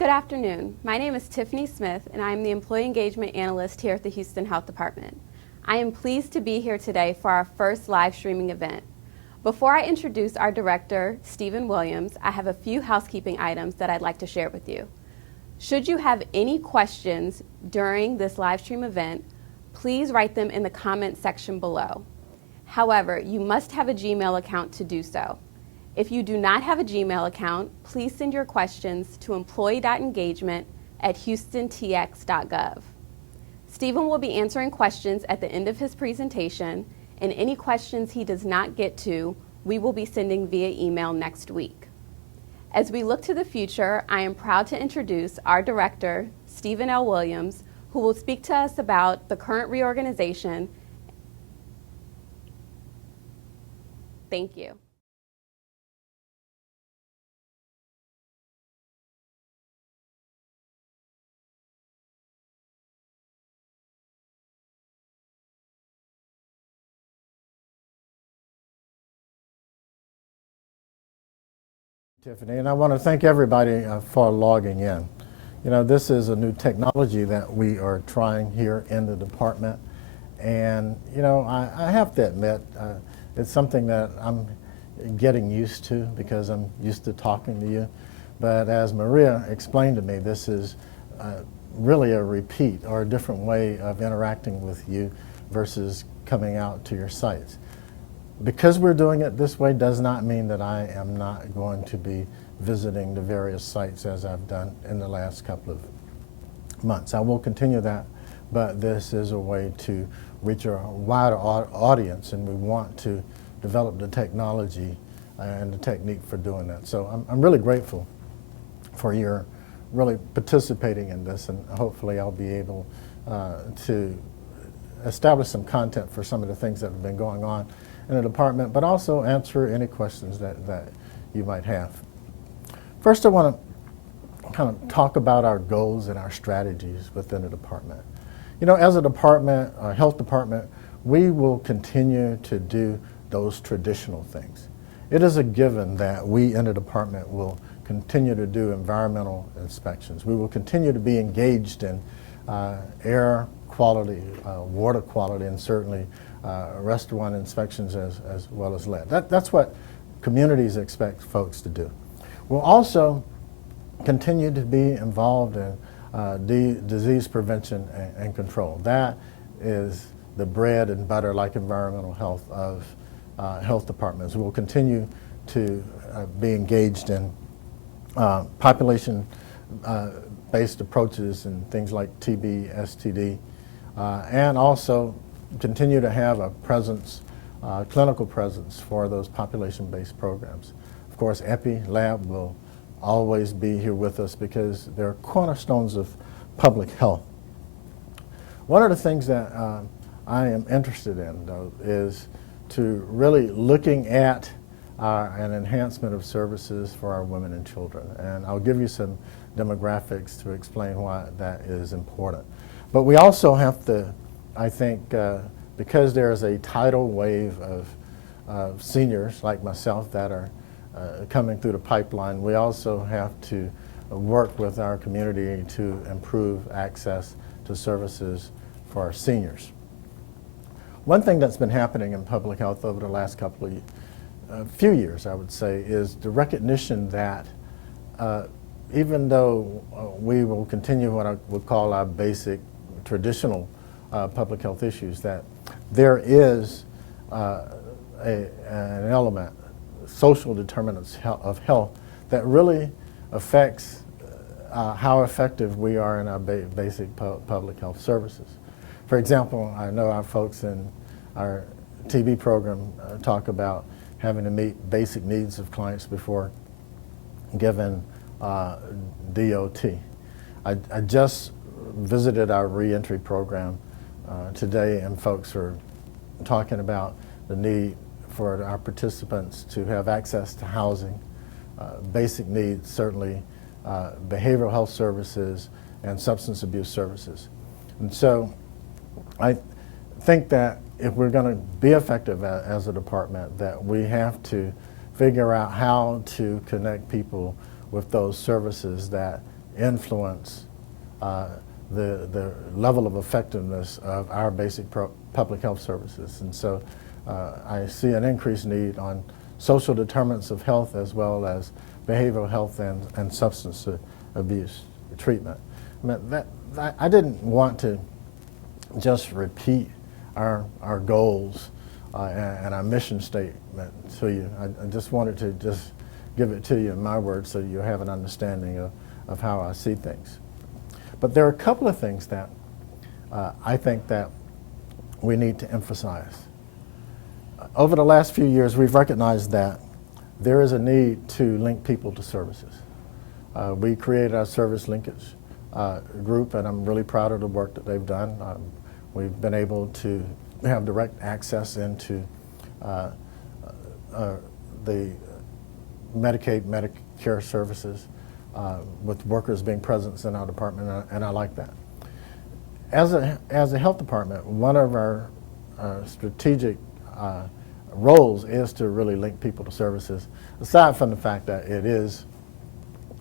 Good afternoon. My name is Tiffany Smith, and I am the Employee Engagement Analyst here at the Houston Health Department. I am pleased to be here today for our first live streaming event. Before I introduce our director, Stephen Williams, I have a few housekeeping items that I'd like to share with you. Should you have any questions during this live stream event, please write them in the comment section below. However, you must have a Gmail account to do so. If you do not have a Gmail account, please send your questions to employee.engagement@houstontx.gov. Stephen will be answering questions at the end of his presentation, and any questions he does not get to, we will be sending via email next week. As we look to the future, I am proud to introduce our director, Stephen L. Williams, who will speak to us about the current reorganization. Thank you. Tiffany, and I want to thank everybody for logging in. You know, this is a new technology that we are trying here in the department, and you know, I have to admit, it's something that I'm getting used to because I'm used to talking to you. But as Maria explained to me, this is really a repeat or a different way of interacting with you versus coming out to your sites. Because we're doing it this way does not mean that I am not going to be visiting the various sites as I've done in the last couple of months. I will continue that, but this is a way to reach a wider audience, and we want to develop the technology and the technique for doing that. So I'm really grateful for your really participating in this, and hopefully I'll be able to establish some content for some of the things that have been going on in the department, but also answer any questions that you might have. First, I want to kind of talk about our goals and our strategies within the department. You know, as a department, our health department, we will continue to do those traditional things. It is a given that we in the department will continue to do environmental inspections. We will continue to be engaged in air quality, water quality, and certainly restaurant inspections as well as lead. That's what communities expect folks to do. We'll also continue to be involved in disease prevention and control. That is the bread and butter, like environmental health, of health departments. We'll continue to be engaged in population-based approaches and things like TB, STD, and also continue to have a presence, clinical presence for those population-based programs. Of course, Epi Lab will always be here with us because they're cornerstones of public health. One of the things that I am interested in, though, is to really looking at an enhancement of services for our women and children. And I'll give you some demographics to explain why that is important. But we also have to, I think, because there is a tidal wave of seniors like myself that are coming through the pipeline, we also have to work with our community to improve access to services for our seniors. One thing that's been happening in public health over the last couple of few years, I would say, is the recognition that even though we will continue what I would call our basic traditional public health issues, that there is an element, social determinants of health, that really affects how effective we are in our basic public health services. For example, I know our folks in our TB program talk about having to meet basic needs of clients before given DOT. I just visited our reentry program today, and folks are talking about the need for our participants to have access to housing, basic needs, certainly behavioral health services and substance abuse services. And so I think that if we're going to be effective as a department, that we have to figure out how to connect people with those services that influence the level of effectiveness of our basic public health services. And so I see an increased need on social determinants of health as well as behavioral health and substance abuse treatment. I mean, I didn't want to just repeat our goals and our mission statement to you. I just wanted to just give it to you in my words so you have an understanding of how I see things. But there are a couple of things that I think that we need to emphasize. Over the last few years, we've recognized that there is a need to link people to services. We created our service linkage group, and I'm really proud of the work that they've done. We've been able to have direct access into the Medicaid, Medicare services with workers being present in our department, and I like that. As a health department, one of our strategic roles is to really link people to services, aside from the fact that it is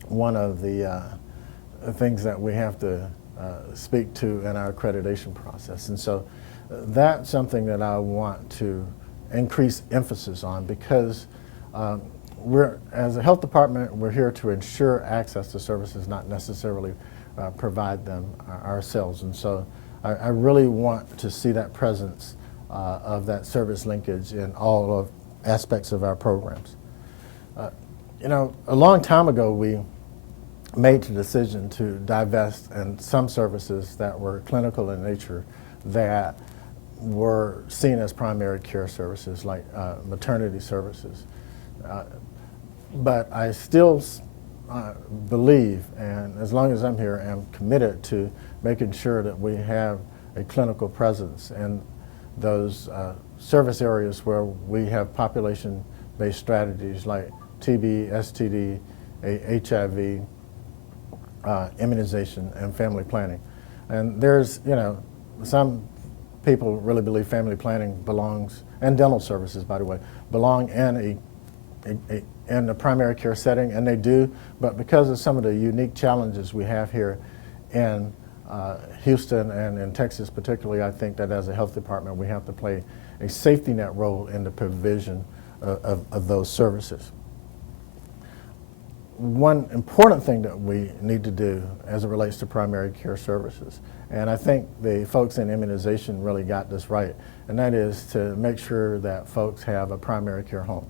one of the things that we have to speak to in our accreditation process. And so that's something that I want to increase emphasis on, because as a health department, we're here to ensure access to services, not necessarily provide them ourselves. And so I really want to see that presence of that service linkage in all of aspects of our programs. You know, a long time ago, we made the decision to divest in some services that were clinical in nature that were seen as primary care services, like maternity services. But I still believe, and as long as I'm here, I'm committed to making sure that we have a clinical presence in those service areas where we have population-based strategies like TB, STD, HIV, immunization, and family planning. And there's, you know, some people really believe family planning belongs, and dental services, by the way, belong in a primary care setting, and they do, but because of some of the unique challenges we have here in Houston and in Texas particularly, I think that as a health department we have to play a safety net role in the provision of those services. One important thing that we need to do as it relates to primary care services, and I think the folks in immunization really got this right, and that is to make sure that folks have a primary care home.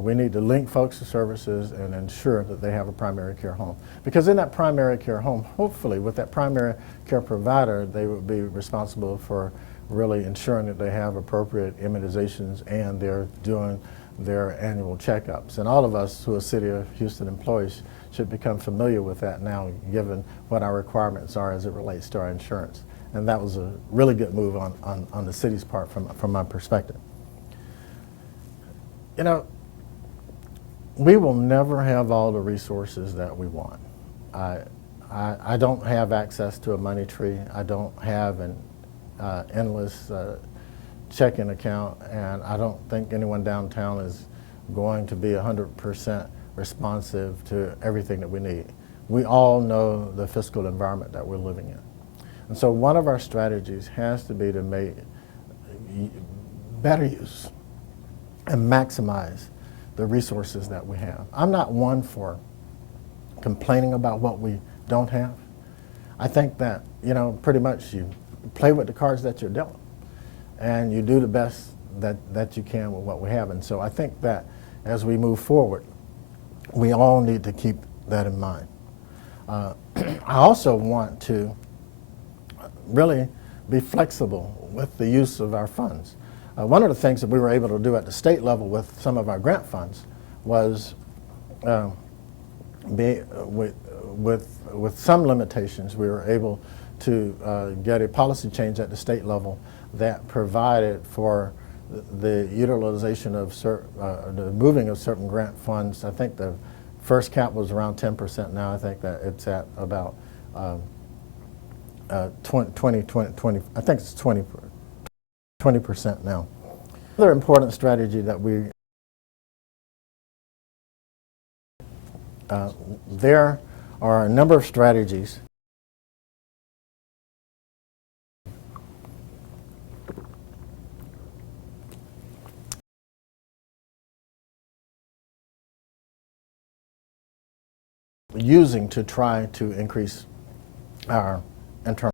We need to link folks to services and ensure that they have a primary care home. Because in that primary care home, hopefully with that primary care provider, they will be responsible for really ensuring that they have appropriate immunizations and they're doing their annual checkups. And all of us who are City of Houston employees should become familiar with that now, given what our requirements are as it relates to our insurance. And that was a really good move on the city's part from my perspective. You know, we will never have all the resources that we want. I don't have access to a money tree. I don't have an endless checking account, and I don't think anyone downtown is going to be 100% responsive to everything that we need. We all know the fiscal environment that we're living in. And so one of our strategies has to be to make better use and maximize the resources that we have. I'm not one for complaining about what we don't have. I think that, you know, pretty much you play with the cards that you're dealt and you do the best that you can with what we have. And so I think that as we move forward, we all need to keep that in mind. I also want to really be flexible with the use of our funds. One of the things that we were able to do at the state level with some of our grant funds was with some limitations, we were able to get a policy change at the state level that provided for the utilization of the moving of certain grant funds. I think the first cap was around 10%. Now I think that it's at about 20, I think it's 20% now. Another important strategy that there are a number of strategies using to try to increase our internal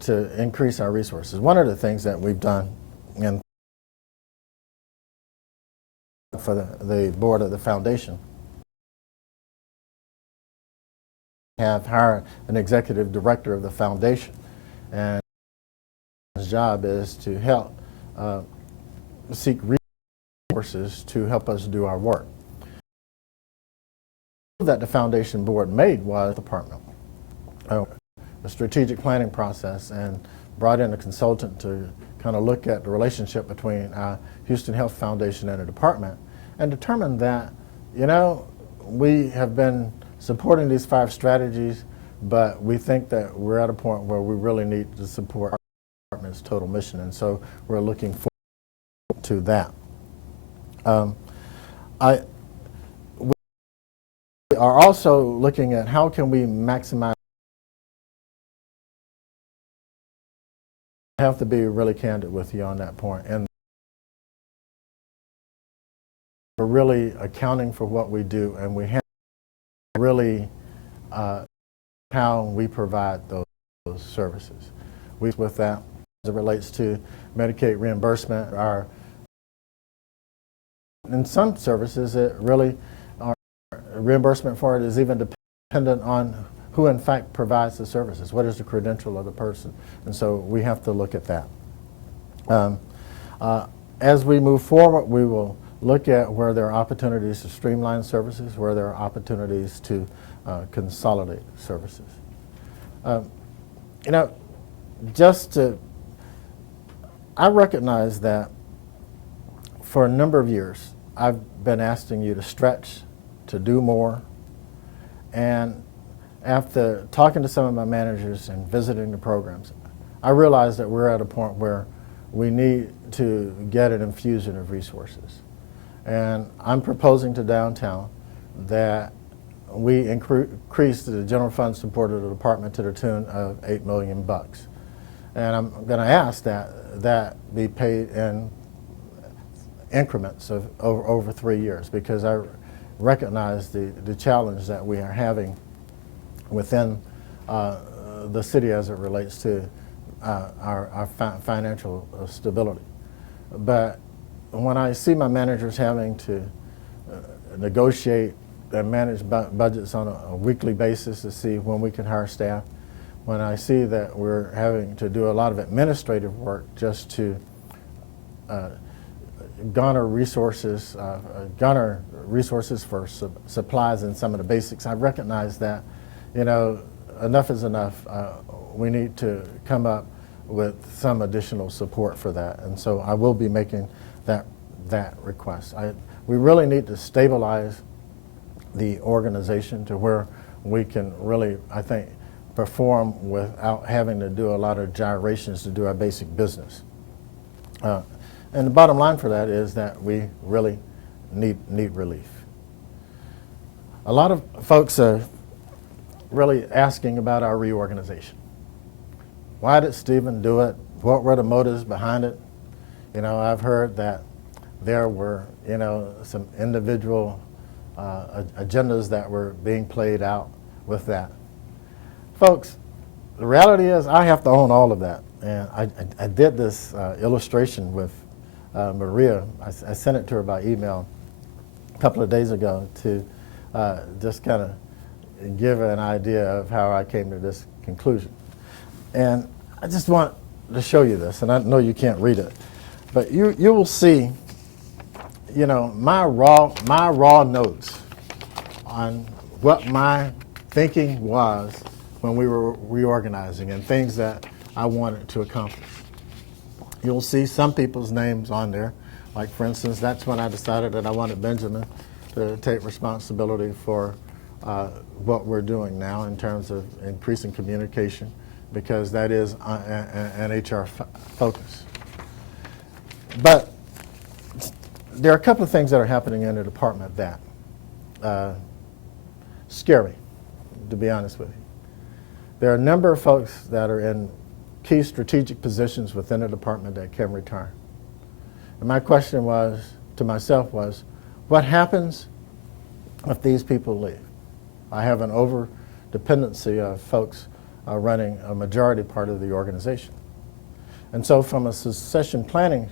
to increase our resources. One of the things that we've done for the board of the foundation have hired an executive director of the foundation, and his job is to help seek resources to help us do our work. That the foundation board made was department a strategic planning process and brought in a consultant to kind of look at the relationship between Houston Health Foundation and the department, and determined that, you know, we have been supporting these 5 strategies, but we think that we're at a point where we really need to support our department's total mission, and so we're looking forward to that. We are also looking at how can we maximize. I have to be really candid with you on that point, and we're really accounting for what we do, and we have really how we provide those services. With that, as it relates to Medicaid reimbursement, in some services, it really our reimbursement for it is even dependent on who in fact provides the services. What is the credential of the person? And so we have to look at that. As we move forward, we will look at where there are opportunities to streamline services, where there are opportunities to consolidate services. You know, I recognize that for a number of years, I've been asking you to stretch, to do more, and after talking to some of my managers and visiting the programs, I realized that we're at a point where we need to get an infusion of resources. And I'm proposing to downtown that we increase the general fund support of the department to the tune of $8 million. And I'm going to ask that be paid in increments of over 3 years, because I recognize the challenge that we are having within the city as it relates to our financial stability. But when I see my managers having to negotiate and manage budgets on a weekly basis to see when we can hire staff, when I see that we're having to do a lot of administrative work just to garner resources for supplies and some of the basics, I recognize that, you know, enough is enough. We need to come up with some additional support for that, and so I will be making that request. We really need to stabilize the organization to where we can really, I think, perform without having to do a lot of gyrations to do our basic business. And the bottom line for that is that we really need relief. A lot of folks are really asking about our reorganization. Why did Stephen do it? What were the motives behind it? You know, I've heard that there were, you know, some individual agendas that were being played out with that. Folks, the reality is I have to own all of that. And I did this illustration with Maria. I sent it to her by email a couple of days ago to just kind of give an idea of how I came to this conclusion. And I just want to show you this, and I know you can't read it, but you will see, you know, my raw notes on what my thinking was when we were reorganizing and things that I wanted to accomplish. You'll see some people's names on there, like for instance, that's when I decided that I wanted Benjamin to take responsibility for what we're doing now in terms of increasing communication, because that is an HR focus. But there are a couple of things that are happening in the department that scary, to be honest with you. There are a number of folks that are in key strategic positions within the department that can retire. And my question to myself was, what happens if these people leave? I have an over dependency of folks running a majority part of the organization. And so from a succession planning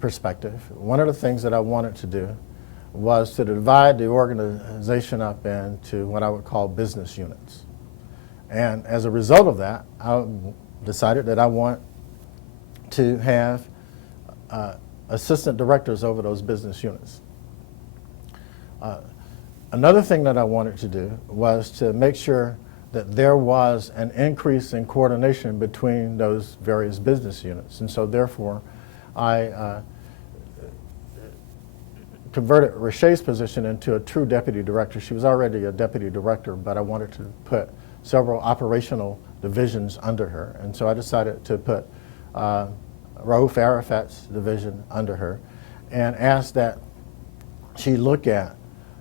perspective, one of the things that I wanted to do was to divide the organization up into what I would call business units. And as a result of that, I decided that I want to have assistant directors over those business units. Another thing that I wanted to do was to make sure that there was an increase in coordination between those various business units. And so therefore, I converted Rashee's position into a true deputy director. She was already a deputy director, but I wanted to put several operational divisions under her. And so I decided to put Raouf Arafat's division under her and asked that she look at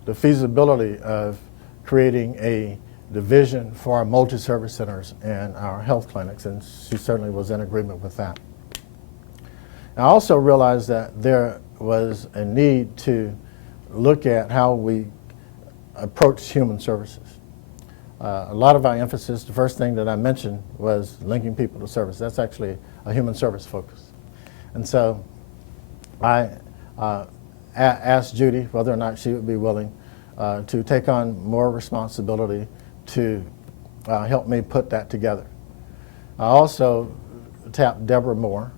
the feasibility of creating a division for our multi-service centers and our health clinics, and she certainly was in agreement with that. I also realized that there was a need to look at how we approach human services. A lot of our emphasis, the first thing that I mentioned was linking people to service. That's actually a human service focus. And so I asked Judy whether or not she would be willing to take on more responsibility to help me put that together. I also tapped Deborah Moore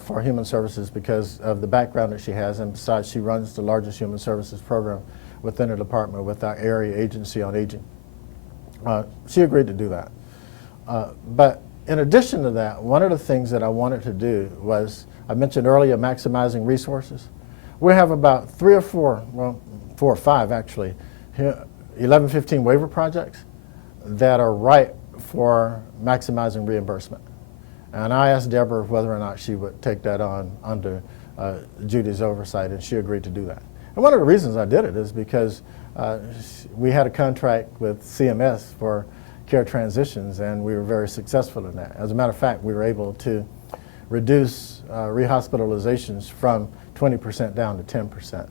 for human services because of the background that she has, and besides, she runs the largest human services program within the department with our area agency on aging. She agreed to do that. But in addition to that, one of the things that I wanted to do was, I mentioned earlier, maximizing resources. We have about 3 or 4, well, 4 or 5 actually, 1115 waiver projects that are ripe for maximizing reimbursement. And I asked Deborah whether or not she would take that on under Judy's oversight, and she agreed to do that. And one of the reasons I did it is because we had a contract with CMS for care transitions, and we were very successful in that. As a matter of fact, we were able to reduce rehospitalizations from 20% down to 10%.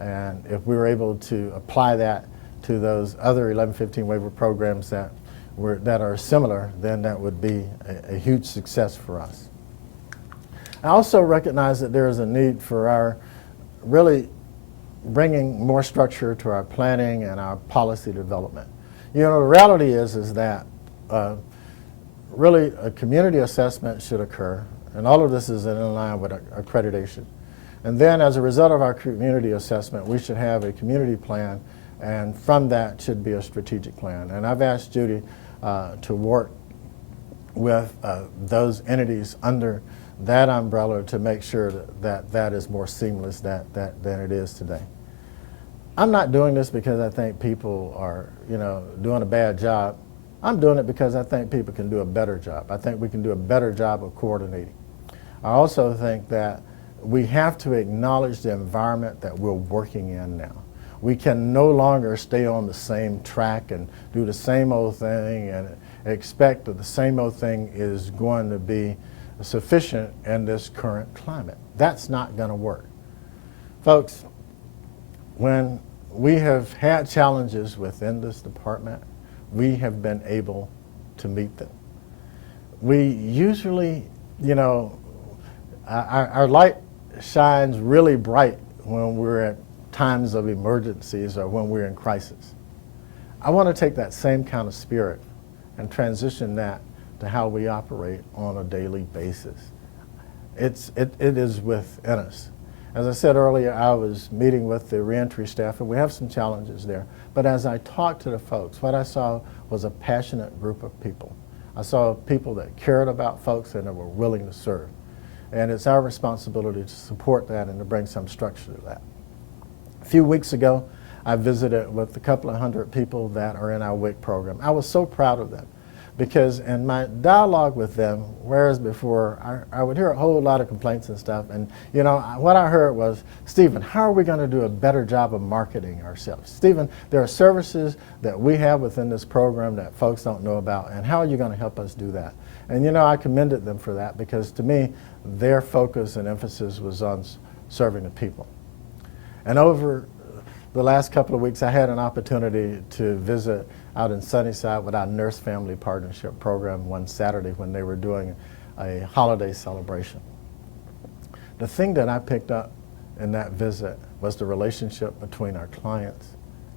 And if we were able to apply that to those other 1115 waiver programs that are similar, then that would be a huge success for us. I also recognize that there is a need for our really bringing more structure to our planning and our policy development. You know, the reality is that really a community assessment should occur, and all of this is in line with accreditation. And then as a result of our community assessment, we should have a community plan, and from that should be a strategic plan. And I've asked Judy to work with those entities under that umbrella to make sure that is more seamless than it is today. I'm not doing this because I think people are, doing a bad job. I'm doing it because I think people can do a better job. I think we can do a better job of coordinating. I also think that we have to acknowledge the environment that we're working in now. We can no longer stay on the same track and do the same old thing and expect that the same old thing is going to be sufficient in this current climate. That's not going to work. Folks, when we have had challenges within this department, we have been able to meet them. We usually, our light shines really bright when we're at times of emergencies or when we're in crisis. I want to take that same kind of spirit and transition that to how we operate on a daily basis. It is within us. As I said earlier, I was meeting with the reentry staff, and we have some challenges there. But as I talked to the folks, what I saw was a passionate group of people. I saw people that cared about folks and that were willing to serve. And it's our responsibility to support that and to bring some structure to that. A few weeks ago, I visited with a couple of hundred people that are in our WIC program. I was so proud of them. because in my dialogue with them, whereas before I would hear a whole lot of complaints and stuff, and you know what I heard was, Stephen, how are we going to do a better job of marketing ourselves? Stephen, there are services that we have within this program that folks don't know about, and how are you going to help us do that? And you know, I commended them for that, because to me, their focus and emphasis was on serving the people. And over the last couple of weeks, I had an opportunity to visit out in Sunnyside with our Nurse Family Partnership Program one Saturday when they were doing a holiday celebration. The thing that I picked up in that visit was the relationship between our clients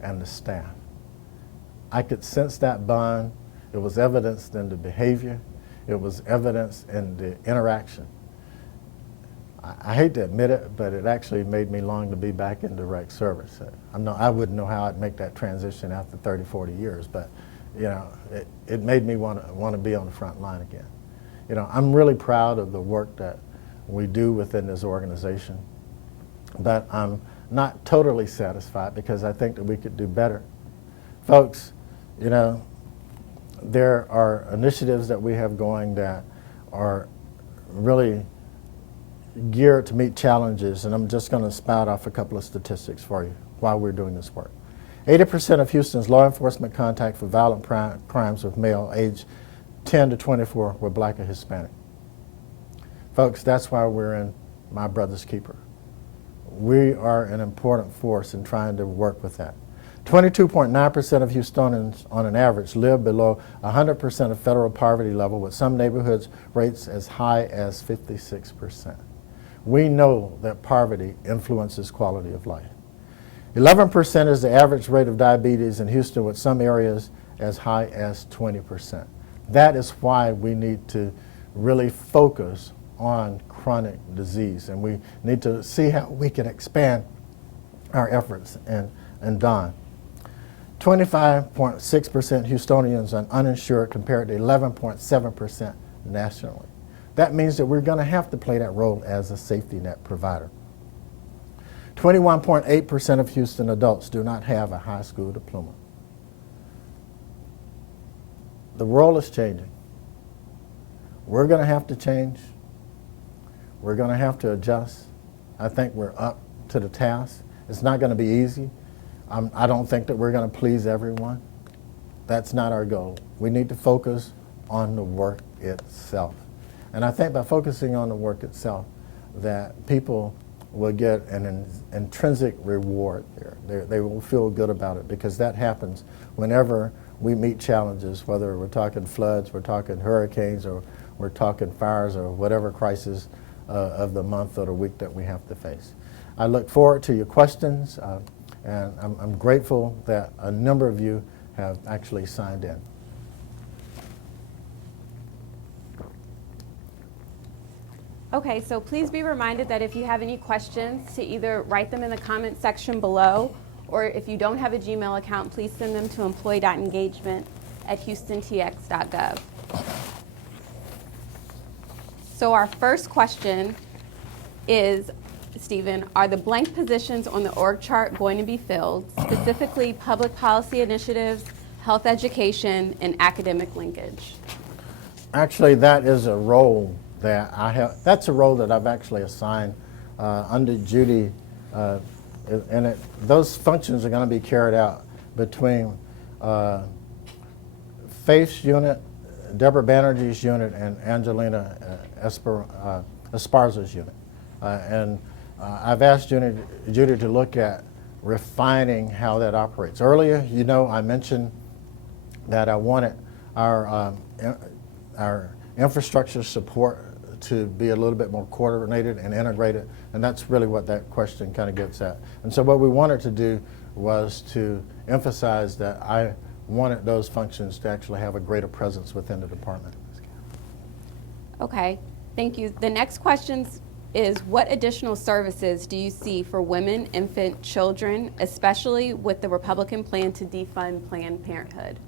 and the staff. I could sense that bond. It was evidenced in the behavior. It was evidenced in the interaction. I hate to admit it, but it actually made me long to be back in direct service. I wouldn't know how I'd make that transition after 30, 40 years, but you know, it made me want to be on the front line again. You know, I'm really proud of the work that we do within this organization, but I'm not totally satisfied, because I think that we could do better. Folks, you know, there are initiatives that we have going that are really geared to meet challenges, and I'm just going to spout off a couple of statistics for you while we're doing this work. 80% of Houston's law enforcement contact for violent crimes with male aged 10 to 24 were Black or Hispanic. Folks, that's why we're in My Brother's Keeper. We are an important force in trying to work with that. 22.9% of Houstonians on an average live below 100% of federal poverty level, with some neighborhoods rates as high as 56%. We know that poverty influences quality of life. 11% is the average rate of diabetes in Houston, with some areas as high as 20%. That is why we need to really focus on chronic disease, and we need to see how we can expand our efforts and Don. 25.6% Houstonians are uninsured compared to 11.7% nationally. That means that we're going to have to play that role as a safety net provider. 21.8% of Houston adults do not have a high school diploma. The world is changing. We're going to have to change. We're going to have to adjust. I think we're up to the task. It's not going to be easy. I don't think that we're going to please everyone. That's not our goal. We need to focus on the work itself. And I think by focusing on the work itself, that people will get an intrinsic reward there. They will feel good about it, because that happens whenever we meet challenges, whether we're talking floods, we're talking hurricanes, or we're talking fires, or whatever crisis of the month or the week that we have to face. I look forward to your questions, and I'm grateful that a number of you have actually signed in. Okay, so please be reminded that if you have any questions, to either write them in the comment section below, or if you don't have a Gmail account, please send them to employee.engagement@houstontx.gov. So our first question is, Stephen, are the blank positions on the org chart going to be filled, specifically public policy initiatives, health education, and academic linkage? Actually, that is a role that I have. That's a role that I've actually assigned under Judy, and those functions are going to be carried out between Faith's unit, Deborah Banerjee's unit, and Angelina Esparza's unit. I've asked Judy to look at refining how that operates. Earlier, you know, I mentioned that I wanted our infrastructure support to be a little bit more coordinated and integrated, and that's really what that question kind of gets at. And so what we wanted to do was to emphasize that I wanted those functions to actually have a greater presence within the department. Okay, thank you. The next question is, what additional services do you see for women, infant, children, especially with the Republican plan to defund Planned Parenthood?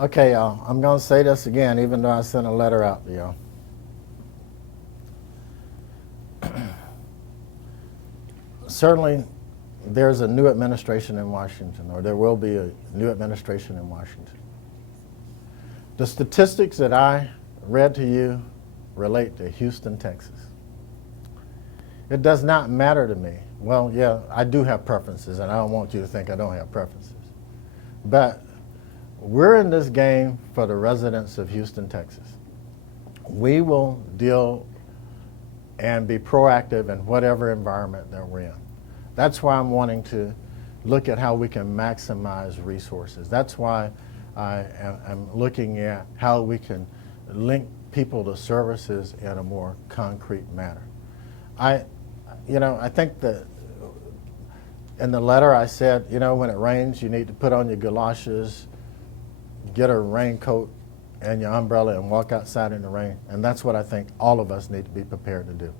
Okay, y'all, I'm going to say this again, even though I sent a letter out to y'all. Certainly, there's a new administration in Washington, or there will be a new administration in Washington. The statistics that I read to you relate to Houston, Texas. It does not matter to me. Well, yeah, I do have preferences, and I don't want you to think I don't have preferences. But we're in this game for the residents of Houston, Texas. We will deal and be proactive in whatever environment that we're in. That's why I'm wanting to look at how we can maximize resources. That's why I am looking at how we can link people to services in a more concrete manner. I think that in the letter I said, when it rains, you need to put on your galoshes, get a raincoat and your umbrella and walk outside in the rain. And that's what I think all of us need to be prepared to do.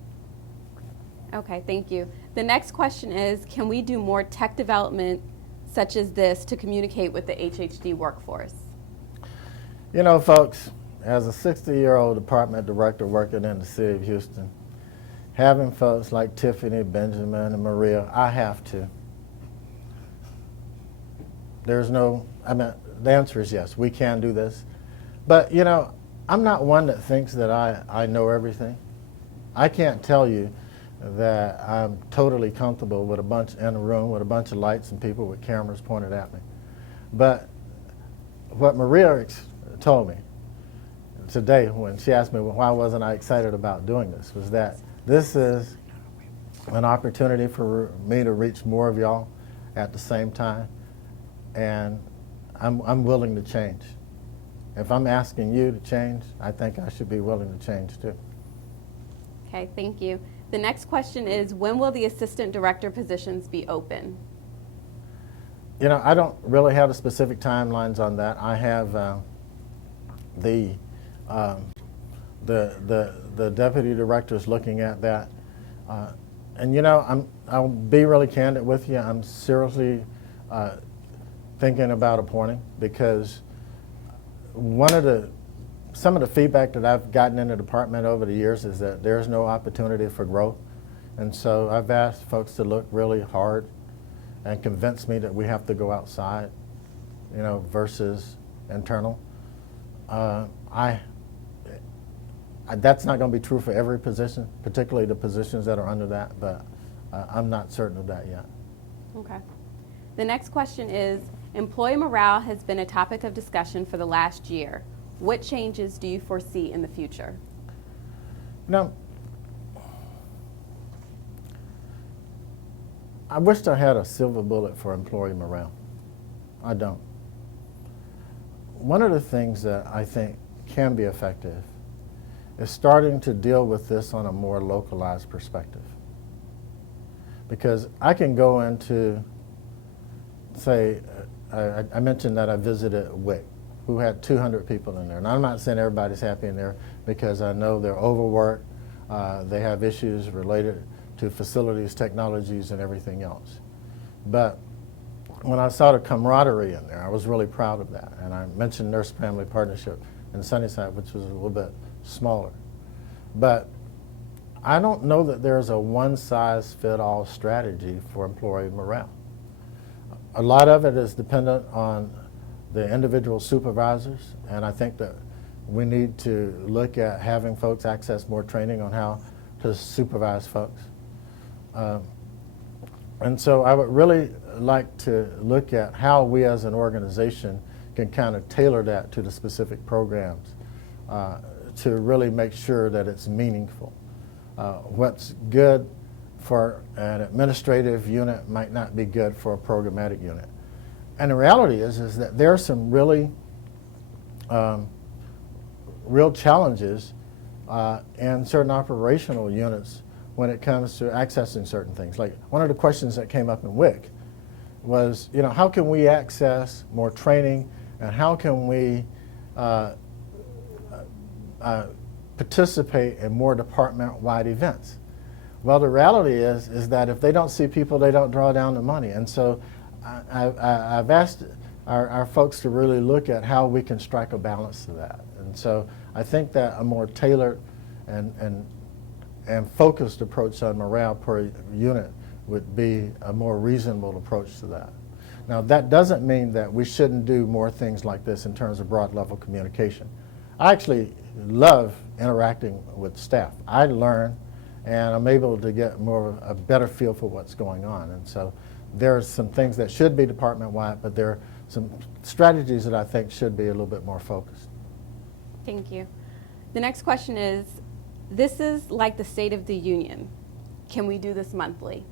Okay, thank you. The next question is, can we do more tech development such as this to communicate with the HHD workforce? Folks, as a 60-year-old department director working in the city of Houston, having folks like Tiffany, Benjamin, and Maria, I have to. The answer is yes, we can do this. But, I'm not one that thinks that I know everything. I can't tell you that I'm totally comfortable with in a room with a bunch of lights and people with cameras pointed at me. But what Maria told me today when she asked me why wasn't I excited about doing this was that this is an opportunity for me to reach more of y'all at the same time, and I'm willing to change. If I'm asking you to change, I think I should be willing to change too. Okay, thank you. The next question is, when will the assistant director positions be open? I don't really have the specific timelines on that. I have the deputy directors looking at that, and I'll be really candid with you. I'm seriously thinking about appointing, because some of the feedback that I've gotten in the department over the years is that there's no opportunity for growth. And so I've asked folks to look really hard and convince me that we have to go outside, versus internal. That's not going to be true for every position, particularly the positions that are under that, but I'm not certain of that yet. Okay. The next question is, employee morale has been a topic of discussion for the last year. What changes do you foresee in the future? I wished I had a silver bullet for employee morale. I don't. One of the things that I think can be effective is starting to deal with this on a more localized perspective. Because I can go into, say, I mentioned that I visited WIC, who had 200 people in there. And I'm not saying everybody's happy in there, because I know they're overworked. They have issues related to facilities, technologies, and everything else. But when I saw the camaraderie in there, I was really proud of that. And I mentioned Nurse Family Partnership in Sunnyside, which was a little bit smaller. But I don't know that there's a one-size-fits-all strategy for employee morale. A lot of it is dependent on the individual supervisors, and I think that we need to look at having folks access more training on how to supervise folks. And so I would really like to look at how we as an organization can kind of tailor that to the specific programs to really make sure that it's meaningful. What's good for an administrative unit might not be good for a programmatic unit. And the reality is that there are some really real challenges in certain operational units when it comes to accessing certain things. Like one of the questions that came up in WIC was, how can we access more training, and how can we participate in more department-wide events? Well, the reality is that if they don't see people, they don't draw down the money. And so I've asked our folks to really look at how we can strike a balance to that. And so I think that a more tailored and focused approach on morale per unit would be a more reasonable approach to that. Now, that doesn't mean that we shouldn't do more things like this in terms of broad level communication. I actually love interacting with staff. I learn, and I'm able to get a better feel for what's going on. And so there are some things that should be department-wide, but there are some strategies that I think should be a little bit more focused. Thank you. The next question is, this is like the State of the Union. Can we do this monthly?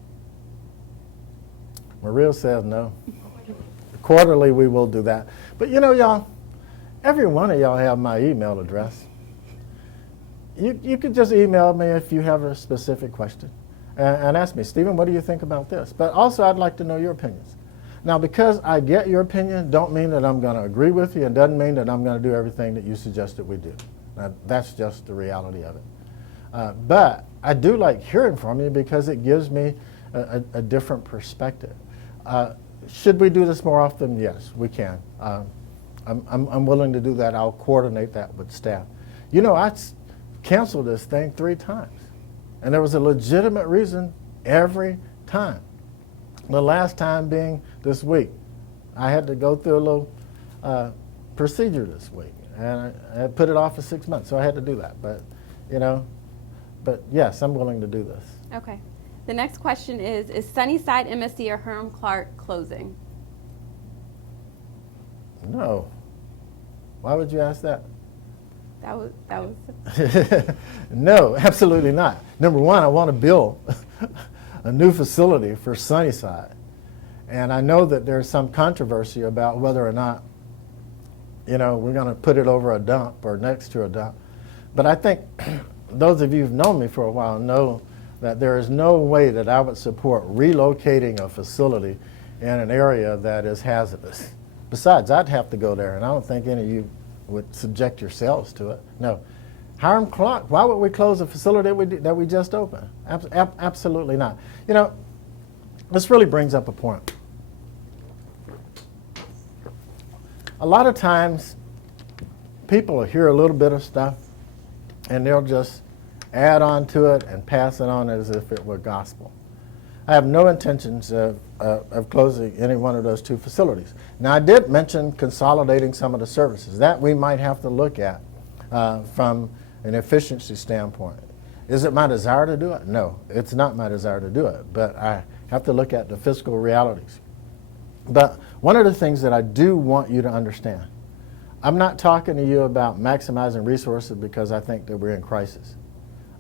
Maria says no. Quarterly, we will do that. But you know, y'all, every one of y'all have my email address. You could just email me if you have a specific question and ask me, Stephen, what do you think about this? But also, I'd like to know your opinions. Now, because I get your opinion, don't mean that I'm going to agree with you, and doesn't mean that I'm going to do everything that you suggested we do. Now, that's just the reality of it. But I do like hearing from you because it gives me a different perspective. Should we do this more often? Yes, we can. I'm willing to do that. I'll coordinate that with staff. You know, I canceled this thing 3 times, and there was a legitimate reason every time. The last time being this week. I had to go through a little procedure this week, and I put it off for 6 months, so I had to do that. But, you know, but yes, I'm willing to do this. Okay. The next question is Sunnyside MSD or Hiram Clark closing? No. Why would you ask that? That was. No, absolutely not. Number one, I want to build a new facility for Sunnyside. And I know that there's some controversy about whether or not, you know, we're going to put it over a dump or next to a dump. But I think those of you who've known me for a while know that there is no way that I would support relocating a facility in an area that is hazardous. Besides, I'd have to go there, and I don't think any of you would subject yourselves to it. No. Hiram Clark, why would we close a facility that we just opened? Absolutely not. You know, this really brings up a point. A lot of times, people hear a little bit of stuff, and they'll just add on to it and pass it on as if it were gospel. I have no intentions of closing any one of those 2 facilities. Now, I did mention consolidating some of the services. That we might have to look at from an efficiency standpoint. Is it my desire to do it? No, it's not my desire to do it, but I have to look at the fiscal realities. But one of the things that I do want you to understand, I'm not talking to you about maximizing resources because I think that we're in crisis.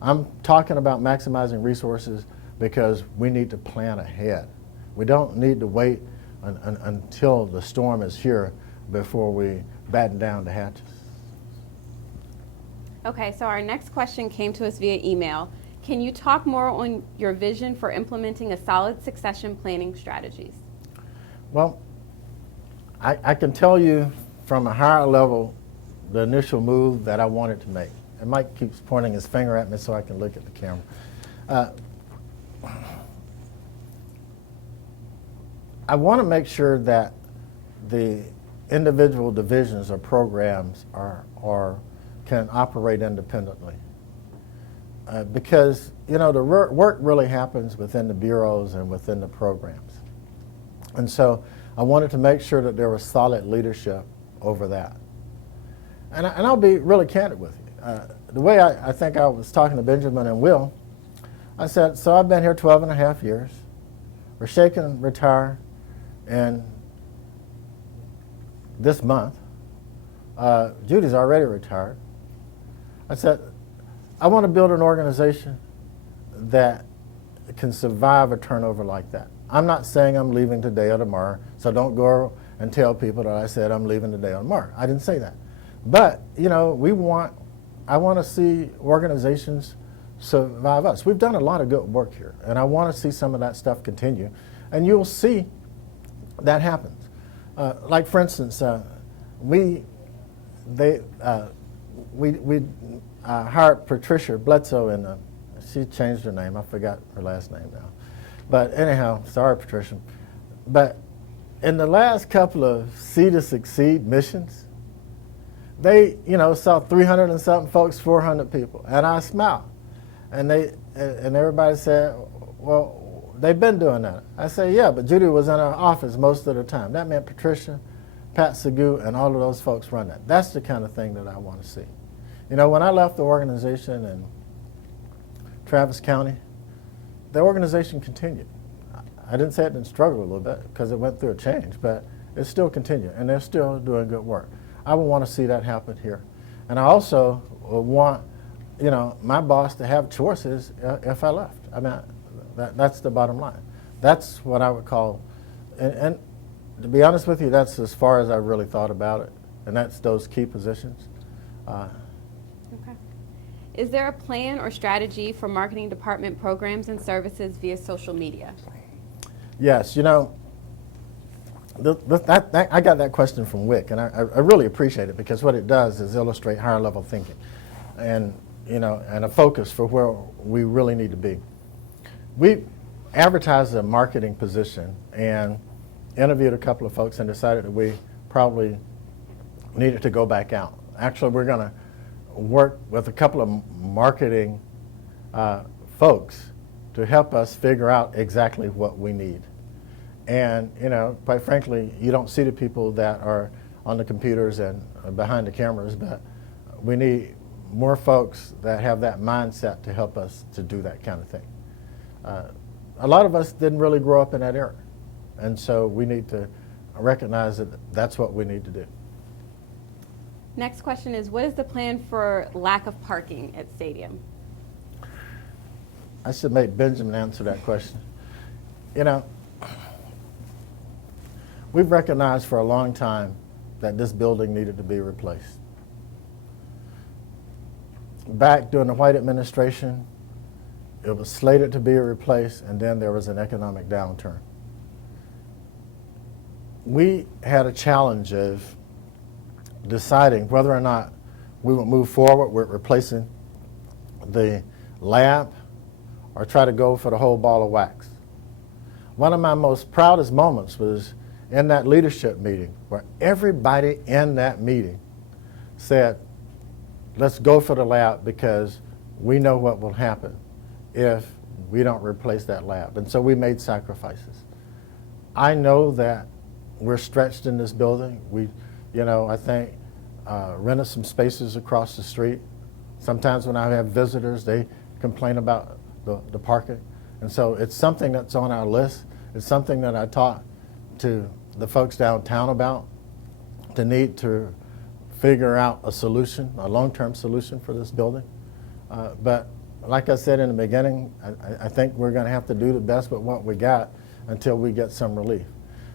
I'm talking about maximizing resources because we need to plan ahead. We don't need to wait until the storm is here before we batten down the hatches. Okay, so our next question came to us via email. Can you talk more on your vision for implementing a solid succession planning strategies? Well, I can tell you from a higher level the initial move that I wanted to make. And Mike keeps pointing his finger at me so I can look at the camera. I want to make sure that the individual divisions or programs can operate independently. Because, you know, the work really happens within the bureaus and within the programs. And so I wanted to make sure that there was solid leadership over that. And I'll be really candid with you. The way I think I was talking to Benjamin and Will, I said, so I've been here 12 and a half years. Rashay can retire in this month. Judy's already retired. I said, I want to build an organization that can survive a turnover like that. I'm not saying I'm leaving today or tomorrow, so don't go and tell people that I said I'm leaving today or tomorrow. I didn't say that. But, you know, I want to see organizations survive us. We've done a lot of good work here, and I want to see some of that stuff continue. And you'll see that happens. Like, for instance, we hired Patricia Bledsoe, and she changed her name. I forgot her last name now. But anyhow, sorry, Patricia. But in the last couple of See to Succeed missions, they, you know, saw 300 and something folks, 400 people, and I smiled. And everybody said, well, they've been doing that. I say, yeah, but Judy was in our office most of the time. That meant Patricia, Pat Segoo, and all of those folks run that. That's the kind of thing that I want to see. You know, when I left the organization in Travis County, the organization continued. I didn't say it didn't struggle a little bit because it went through a change, but it still continued, and they're still doing good work. I would want to see that happen here. And I also want, you know, my boss to have choices if I left. I mean, that's the bottom line. That's what I would call, and to be honest with you, that's as far as I really thought about it, and that's those key positions. Okay. Is there a plan or strategy for marketing department programs and services via social media? Yes, you know, I got that question from Wick, and I really appreciate it because what it does is illustrate higher level thinking, and you know, and a focus for where we really need to be. We advertised a marketing position and interviewed a couple of folks and decided that we probably needed to go back out. Actually, we're going to work with a couple of marketing folks to help us figure out exactly what we need. And, you know, quite frankly, you don't see the people that are on the computers and behind the cameras, but we need more folks that have that mindset to help us to do that kind of thing. A lot of us didn't really grow up in that era, and so we need to recognize that that's what we need to do. Next question is, what is the plan for lack of parking at Stadium? I should make Benjamin answer that question. You know, we've recognized for a long time that this building needed to be replaced. Back during the White administration, it was slated to be replaced, and then there was an economic downturn. We had a challenge of deciding whether or not we would move forward with replacing the lab or try to go for the whole ball of wax. One of my most proudest moments was in that leadership meeting where everybody in that meeting said, let's go for the lab because we know what will happen if we don't replace that lab. And so we made sacrifices. I know that we're stretched in this building. We, you know, I think rented some spaces across the street. Sometimes when I have visitors, they complain about the parking. And so it's something that's on our list. It's something that I talked to the folks downtown about, the need to figure out a solution, a long-term solution for this building. But like I said in the beginning, I think we're going to have to do the best with what we got until we get some relief.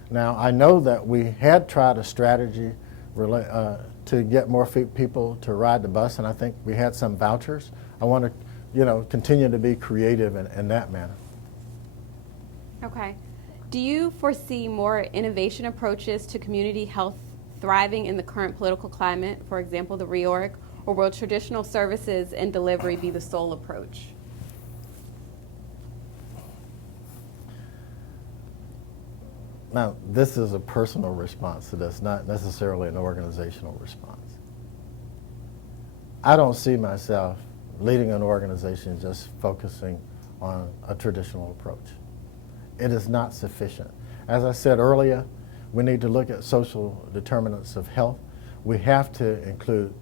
Now, I know that we had tried a strategy to get more people to ride the bus, and I think we had some vouchers. I want to, you know, continue to be creative in that manner. Okay. Do you foresee more innovation approaches to community health thriving in the current political climate, for example, the reorg, or will traditional services and delivery be the sole approach? Now, this is a personal response to this, not necessarily an organizational response. I don't see myself leading an organization just focusing on a traditional approach. It is not sufficient. As I said earlier, we need to look at social determinants of health. We have to include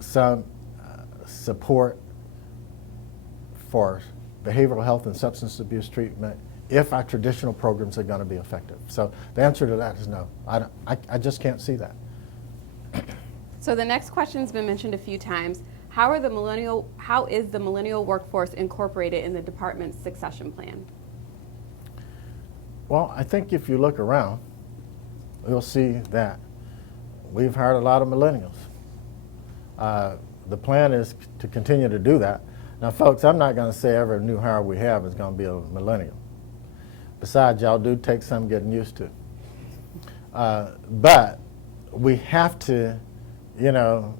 some support for behavioral health and substance abuse treatment if our traditional programs are going to be effective. So the answer to that is no. I just can't see that. So the next question's been mentioned a few times. How is the millennial workforce incorporated in the department's succession plan? Well, I think if you look around, you'll see that we've hired a lot of millennials. The plan is to continue to do that. Now, folks, I'm not going to say every new hire we have is going to be a millennial. Besides, y'all do take some getting used to. But we have to, you know,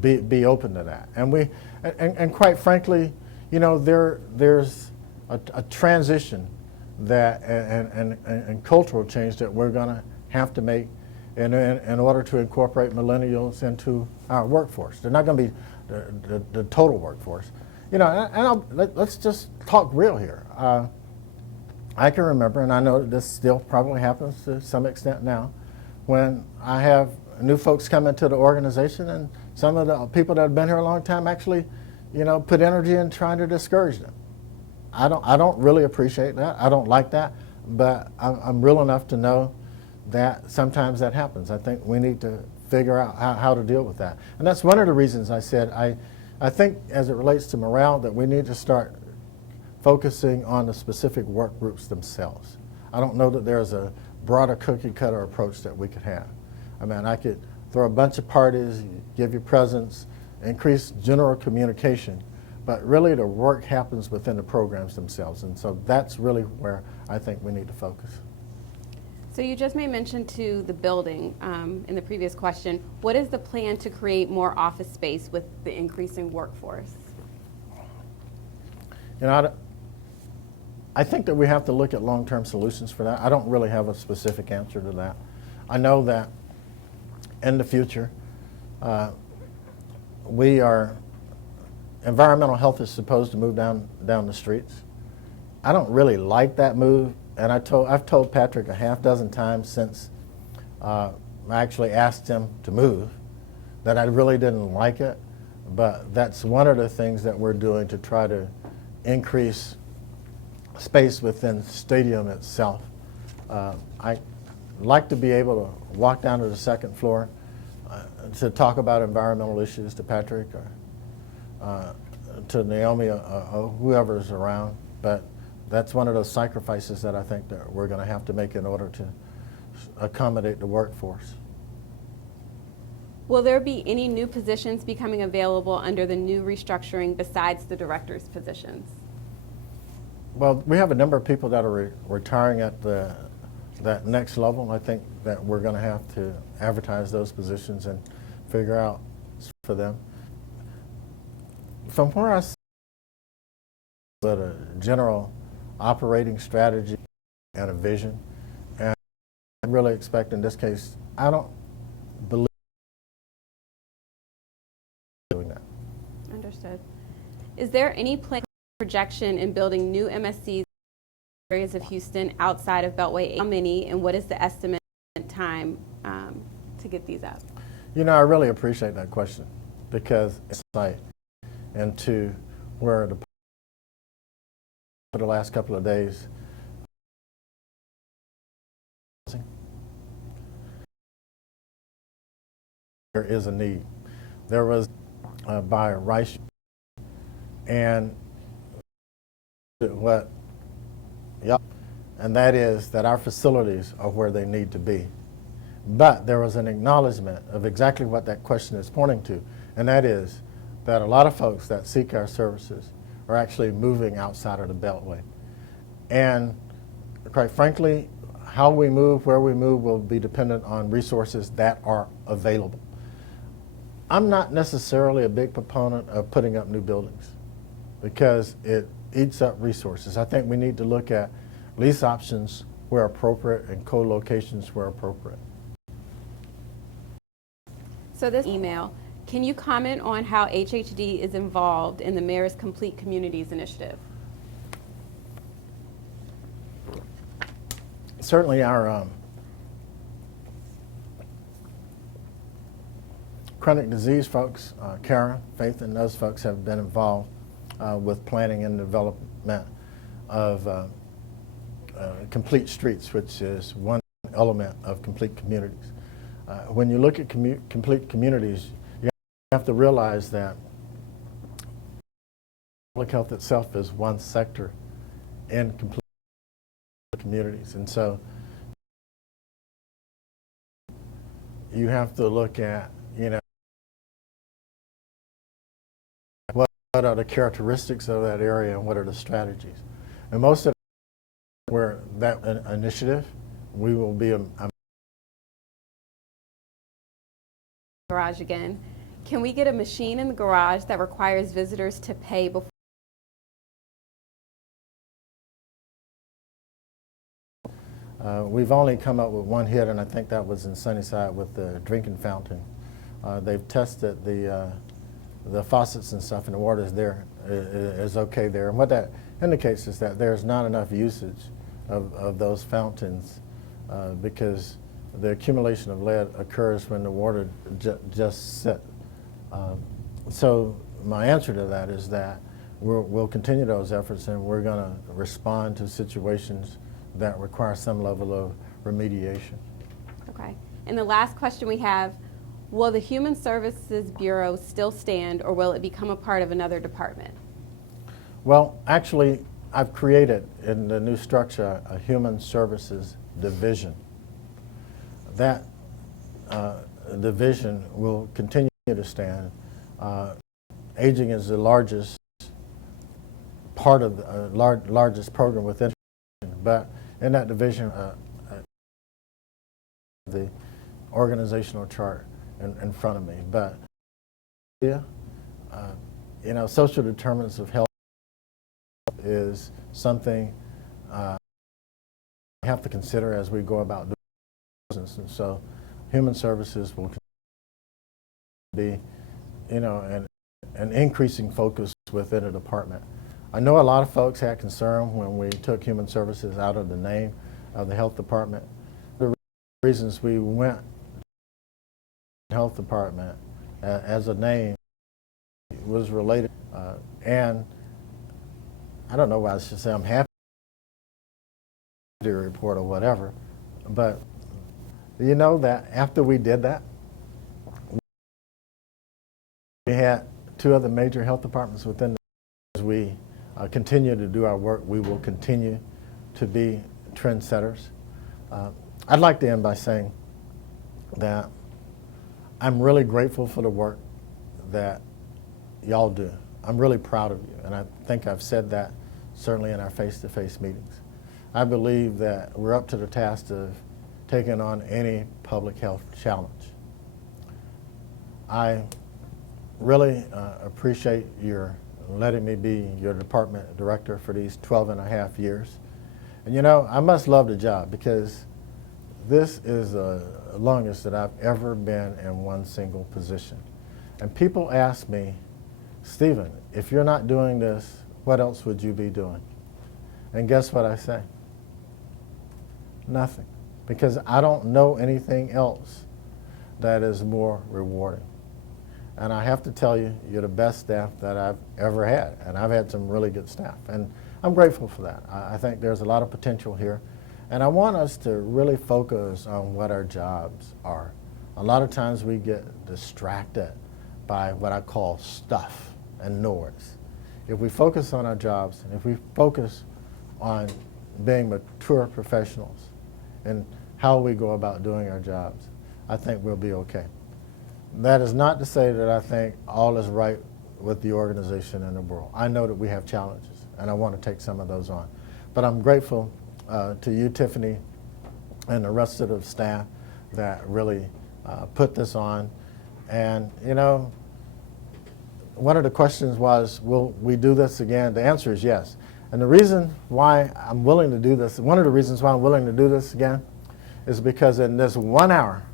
be open to that. And quite frankly, you know, there's a transition that and cultural change that we're going to have to make in order to incorporate millennials into our workforce. They're not going to be the total workforce. You know, let's just talk real here. I can remember, and I know that this still probably happens to some extent now, when I have new folks come into the organization and some of the people that have been here a long time actually, put energy in trying to discourage them. I don't really appreciate that. I don't like that, but I'm real enough to know that sometimes that happens. I think we need to figure out how to deal with that. And that's one of the reasons I said I think as it relates to morale that we need to start focusing on the specific work groups themselves. I don't know that there's a broader cookie cutter approach that we could have. I mean, I could throw a bunch of parties, give you presents, increase general communication, but really the work happens within the programs themselves. And so that's really where I think we need to focus. So you just made mention to the building in the previous question. What is the plan to create more office space with the increasing workforce? I think that we have to look at long-term solutions for that. I don't really have a specific answer to that. I know that in the future, environmental health is supposed to move down the streets. I don't really like that move, and I've told Patrick a half dozen times since I actually asked him to move that I really didn't like it, but that's one of the things that we're doing to try to increase space within the stadium itself. I like to be able to walk down to the second floor to talk about environmental issues to Patrick or to Naomi or whoever's around, but that's one of those sacrifices that I think that we're going to have to make in order to accommodate the workforce. Will there be any new positions becoming available under the new restructuring besides the director's positions? Well, we have a number of people that are retiring at that next level. I think that we're going to have to advertise those positions and figure out for them. From where I see a general operating strategy and a vision, and I really expect in this case, I don't believe doing that. Understood. Is there any plan projection in building new MSCs in areas of Houston outside of Beltway? How many, and what is the estimate time to get these up? I really appreciate that question because it's insight into where for the last couple of days there is a need. There was by Rice and and that is that our facilities are where they need to be. But there was an acknowledgement of exactly what that question is pointing to, and that is that a lot of folks that seek our services are actually moving outside of the Beltway. And quite frankly, how we move, where we move will be dependent on resources that are available. I'm not necessarily a big proponent of putting up new buildings because it eats up resources. I think we need to look at lease options where appropriate and co-locations where appropriate. So this email, can you comment on how HHD is involved in the Mayor's Complete Communities initiative? Certainly our chronic disease folks, Karen, Faith, and those folks have been involved with planning and development of complete streets, which is one element of complete communities. When you look at complete communities, you have to realize that public health itself is one sector in complete communities. And so you have to look at, what are the characteristics of that area and what are the strategies. And most of where that initiative, we will be Garage again. Can we get a machine in the garage that requires visitors to pay before? We've only come up with one hit, and I think that was in Sunnyside with the drinking fountain. They've tested the faucets and stuff, and the water's there. is okay there. And what that indicates is that there's not enough usage of those fountains because the accumulation of lead occurs when the water just sits. So my answer to that is that we'll continue those efforts, and we're going to respond to situations that require some level of remediation. Okay. And the last question we have, will the Human Services Bureau still stand, or will it become a part of another department? Well, actually, I've created in the new structure a Human Services Division. That division will continue to stand. Aging is the largest part of the largest program within, but in that division, the organizational chart in front of me. But yeah, you know, social determinants of health is something we have to consider as we go about doing business, and so human services will be, you know, an increasing focus within a department. I know a lot of folks had concern when we took human services out of the name of the health department. The reasons we went to the health department as a name was related, and I don't know why I should say I'm happy to report or whatever, but you know that after we did that, we had 2 other major health departments within the, as we continue to do our work, we will continue to be trendsetters. I'd like to end by saying that I'm really grateful for the work that y'all do. I'm really proud of you, and I think I've said that certainly in our face-to-face meetings. I believe that we're up to the task of taking on any public health challenge. I really appreciate your letting me be your department director for these 12.5 years. And you know, I must love the job because this is the longest that I've ever been in one single position. And people ask me, Stephen, if you're not doing this, what else would you be doing? And guess what I say? Nothing. Because I don't know anything else that is more rewarding. And I have to tell you, you're the best staff that I've ever had. And I've had some really good staff. And I'm grateful for that. I think there's a lot of potential here. And I want us to really focus on what our jobs are. A lot of times we get distracted by what I call stuff and noise. If we focus on our jobs, and if we focus on being mature professionals and how we go about doing our jobs, I think we'll be okay. That is not to say that I think all is right with the organization and the world. I know that we have challenges, and I want to take some of those on. But I'm grateful to you, Tiffany, and the rest of the staff that really put this on. And, you know, one of the questions was, will we do this again? The answer is yes. And the reason why I'm willing to do this, one of the reasons why I'm willing to do this again, is because in this 1 hour,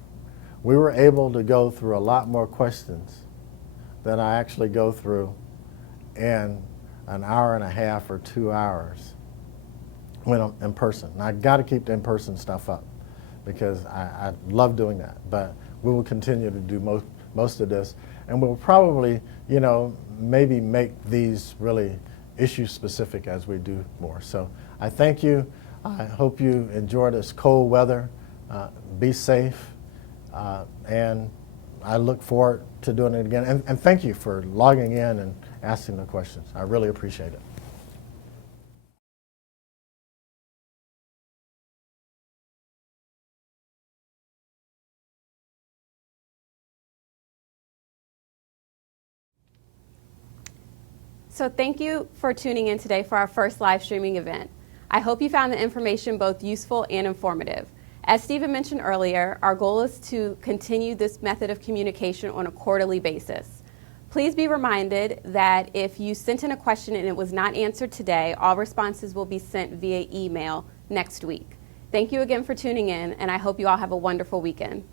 we were able to go through a lot more questions than I actually go through in an hour and a half or 2 hours when I'm in person. And I got to keep the in-person stuff up because I love doing that. But we will continue to do most of this, and we'll probably, you know, maybe make these really issue specific as we do more. So I thank you. I hope you enjoy this cold weather. Be safe. And I look forward to doing it again. And thank you for logging in and asking the questions. I really appreciate it. So thank you for tuning in today for our first live streaming event. I hope you found the information both useful and informative. As Stephen mentioned earlier, our goal is to continue this method of communication on a quarterly basis. Please be reminded that if you sent in a question and it was not answered today, all responses will be sent via email next week. Thank you again for tuning in, and I hope you all have a wonderful weekend.